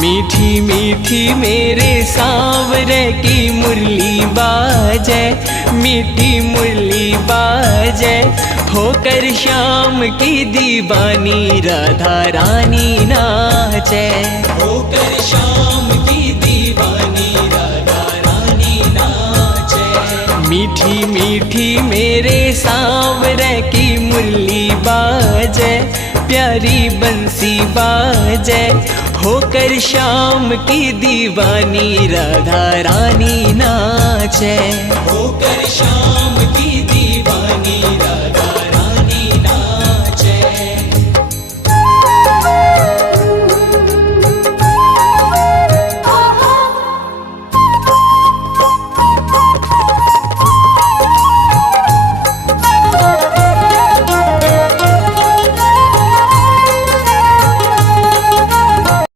मीठी मीठी मेरे सांवरे की मुरली बाजे, मीठी मुरली बाजे, होकर श्याम की दीवानी राधा रानी नाचे, होकर श्याम की दीवानी राधा रानी नाचे। मीठी मीठी मेरे सांवरे की मुरली बाजे, प्यारी बंसी बाजे, होकर श्याम की दीवानी राधा रानी नाचे, होकर श्याम